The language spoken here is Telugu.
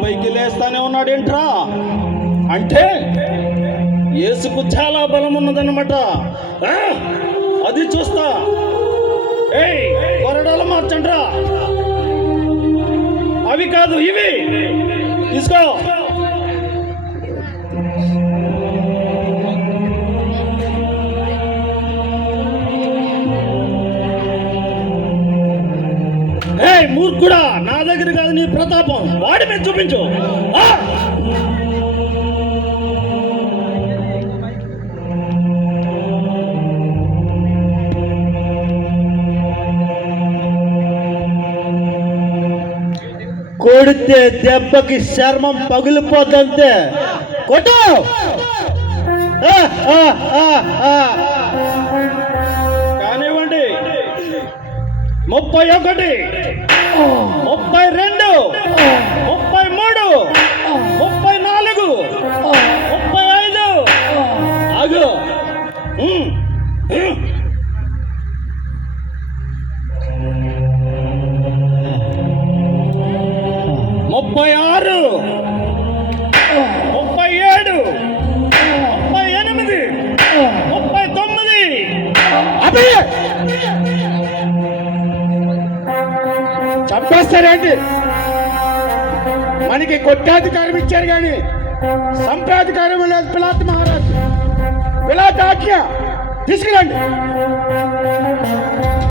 పైకి లేస్తానే ఉన్నాడేంట్రా? అంటే యేసుకు చాలా బలం ఉన్నదన్నమాట. అది చూస్తా. కొరడాలు మార్చండ్రా. అవి కాదు, ఇవి తీసుకో. మూర్ఖుడా, నా దగ్గర కాదు నీ ప్రతాపం, వాడి మీద చూపించు. కొడితే దెబ్బకి చర్మం పగిలిపోద్దంతే. కొట్టు. కానివ్వండి. 31, 32, 33, 34, 35. ఆగు. 36, 37, 38, 39. అదే చంపేస్తారేంటి? మనకి కొట్టాధికారం ఇచ్చారు కానీ సంపాధికారం లేదు. పిలాతు మహారాజు, పిలాతు ఆజ్ఞ తీసుకురండి.